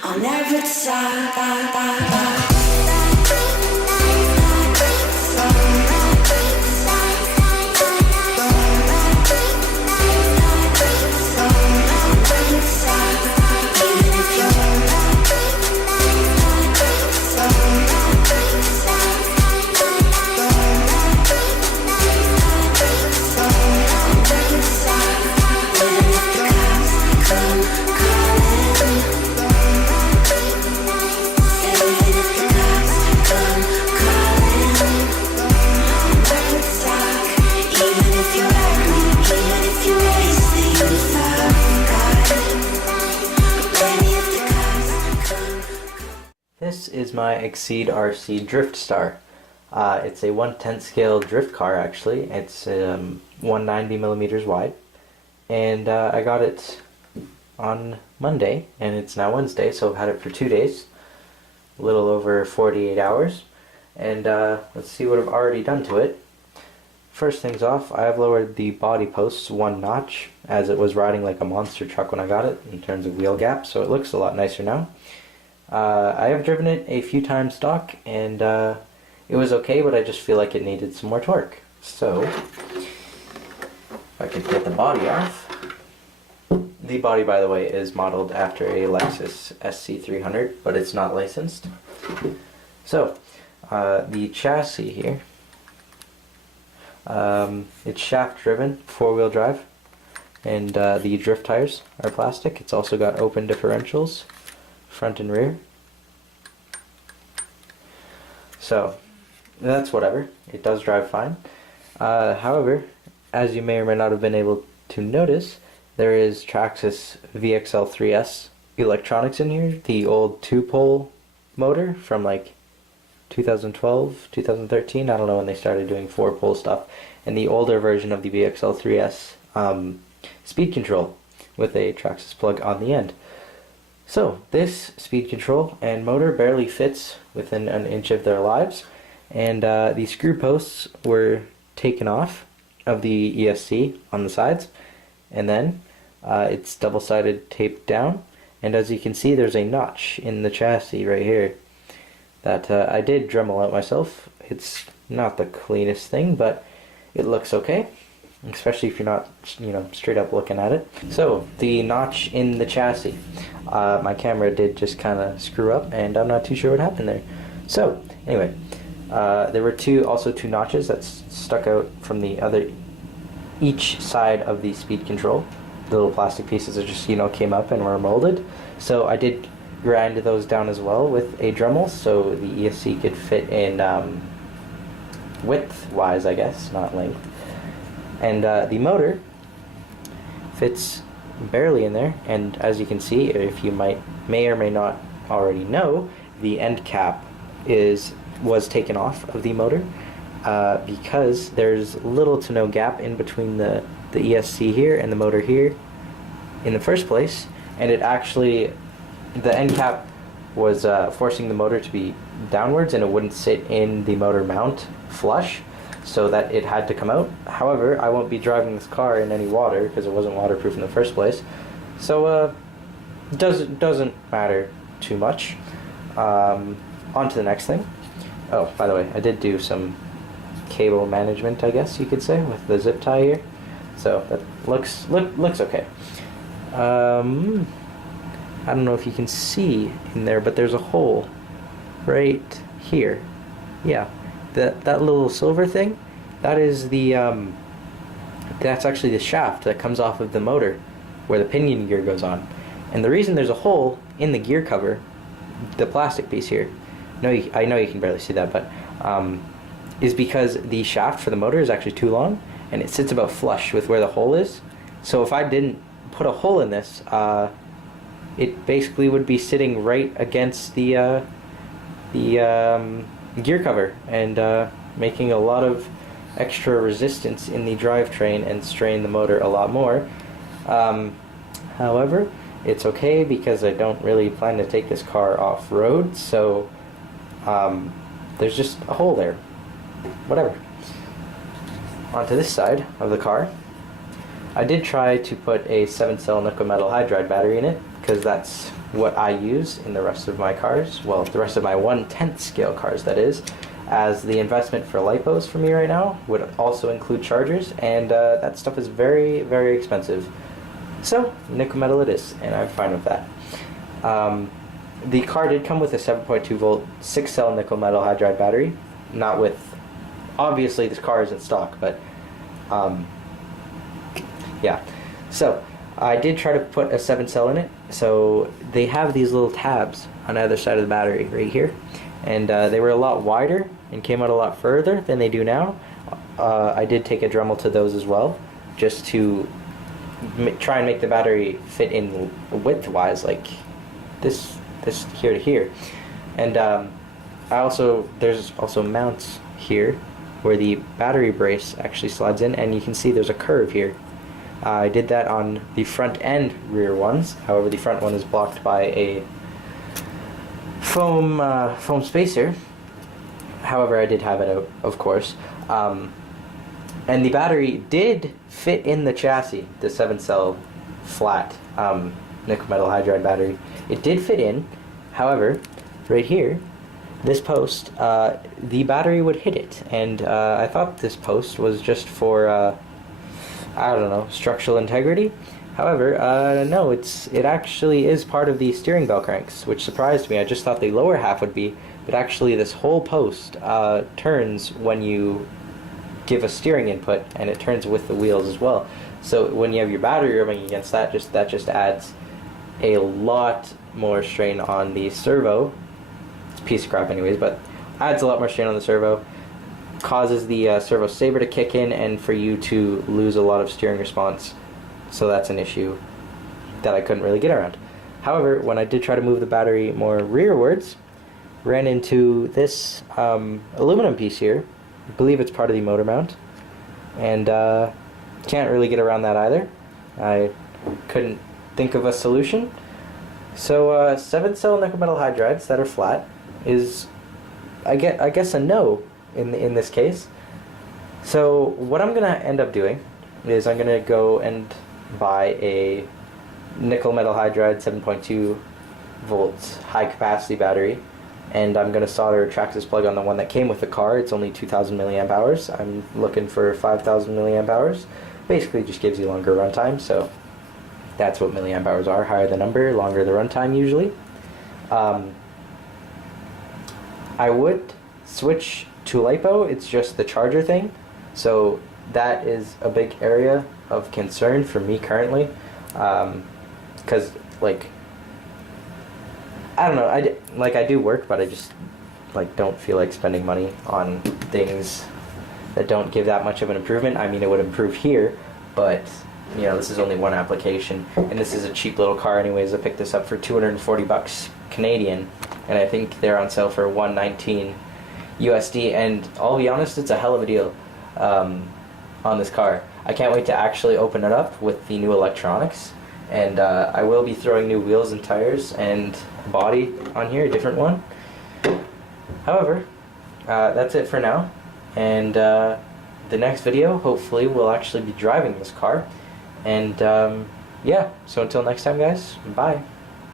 I'll never stop. This is my Exceed RC Drift Star. It's a 1/10 scale drift car actually. It's 190 millimeters wide. And I got it on Monday, and it's now Wednesday, so I've had it for 2 days. A little over 48 hours. And let's see what I've already done to it. First things off, I have lowered the body posts 1 notch, as it was riding like a monster truck when I got it in terms of wheel gap, so it looks a lot nicer now. I have driven it a few times stock, and it was okay, but I just feel like it needed some more torque. So, if I could get the body off. The body, by the way, is modeled after a Lexus SC300, but it's not licensed. So, the chassis here, it's shaft driven, 4-wheel drive, and the drift tires are plastic. It's also got open differentials, front and rear. So that's whatever, it does drive fine. However, as you may or may not have been able to notice, there is Traxxas VXL3S electronics in here, the old 2-pole motor from like 2012, 2013, I don't know when they started doing 4-pole stuff, and the older version of the VXL3S speed control with a Traxxas plug on the end. So this speed control and motor barely fits within an inch of their lives, and the screw posts were taken off of the ESC on the sides, and then it's double-sided taped down, and as you can see there's a notch in the chassis right here that I did Dremel out myself. It's not the cleanest thing, but it looks okay, especially if you're not, straight up looking at it. So the notch in the chassis, my camera did just kind of screw up, and I'm not too sure what happened there. So anyway, there were also two notches that stuck out from each side of the speed control. The little plastic pieces that just came up and were molded. So I did grind those down as well with a Dremel, so the ESC could fit in width-wise, I guess, not length. And the motor fits barely in there, and as you can see, if you may or may not already know, the end cap was taken off of the motor because there's little to no gap in between the ESC here and the motor here in the first place, and the end cap was forcing the motor to be downwards, and it wouldn't sit in the motor mount flush, so that it had to come out. However, I won't be driving this car in any water because it wasn't waterproof in the first place, so it doesn't matter too much. On to the next thing. Oh, by the way, I did do some cable management, I guess you could say, with the zip tie here, so that looks okay. I don't know if you can see in there, but there's a hole right here. Yeah, that little silver thing, that is that's actually the shaft that comes off of the motor where the pinion gear goes on. And the reason there's a hole in the gear cover, the plastic piece here, I know you can barely see that, but is because the shaft for the motor is actually too long, and it sits about flush with where the hole is. So if I didn't put a hole in this, it basically would be sitting right against the gear cover, and making a lot of extra resistance in the drivetrain and strain the motor a lot more. However, it's okay because I don't really plan to take this car off-road, so there's just a hole there. Whatever. Onto this side of the car. I did try to put a 7-cell nickel metal hydride battery in it, because that's what I use in the rest of my cars. Well, the rest of my 1/10 scale cars, that is. As the investment for lipos for me right now would also include chargers, and that stuff is very, very expensive. So, nickel metal it is, and I'm fine with that. The car did come with a 7.2 volt 6-cell nickel metal hydride battery. Not with, obviously this car is in stock, but yeah. So, I did try to put a 7-cell in it. So, they have these little tabs on either side of the battery right here. And they were a lot wider and came out a lot further than they do now. I did take a Dremel to those as well, just to try and make the battery fit in width-wise, like this here to here. And there's also mounts here where the battery brace actually slides in, and you can see there's a curve here. I did that on the front and rear ones. However, the front one is blocked by a foam spacer. However, I did have it out, of course. And the battery did fit in the chassis, the 7-cell flat nickel metal hydride battery. It did fit in. However, right here, this post, the battery would hit it. And I thought this post was just for, I don't know, structural integrity. However, no, it actually is part of the steering bell cranks, which surprised me. I just thought the lower half would be, but actually this whole post turns when you give a steering input, and it turns with the wheels as well. So when you have your battery rubbing against that just adds a lot more strain on the servo. It's a piece of crap anyways, but adds a lot more strain on the servo, causes the servo saber to kick in, and for you to lose a lot of steering response. So that's an issue that I couldn't really get around. However, when I did try to move the battery more rearwards, ran into this aluminum piece here. I believe it's part of the motor mount, and can't really get around that either. I couldn't think of a solution. So 7-cell nickel metal hydrides that are flat is, I guess, a no in this case. So what I'm gonna end up doing is I'm gonna go and buy a nickel metal hydride 7.2 volts high capacity battery, and I'm going to solder a Traxxas plug on the one that came with the car. It's only 2,000 milliamp hours. I'm looking for 5,000 milliamp hours. Basically just gives you longer runtime, so that's what milliamp hours are. Higher the number, longer the runtime usually. I would switch to LiPo. It's just the charger thing. So that is a big area of concern for me currently. Because, like, I don't know, I do work, but I just, like, don't feel like spending money on things that don't give that much of an improvement. I mean, it would improve here, but, you know, this is only one application, and this is a cheap little car anyways. I picked this up for 240 bucks Canadian, and I think they're on sale for 119 USD, and I'll be honest, it's a hell of a deal on this car. I can't wait to actually open it up with the new electronics. And I will be throwing new wheels and tires and body on here, a different one. However, that's it for now. And the next video, hopefully, we'll actually be driving this car. And yeah, so until next time, guys, bye.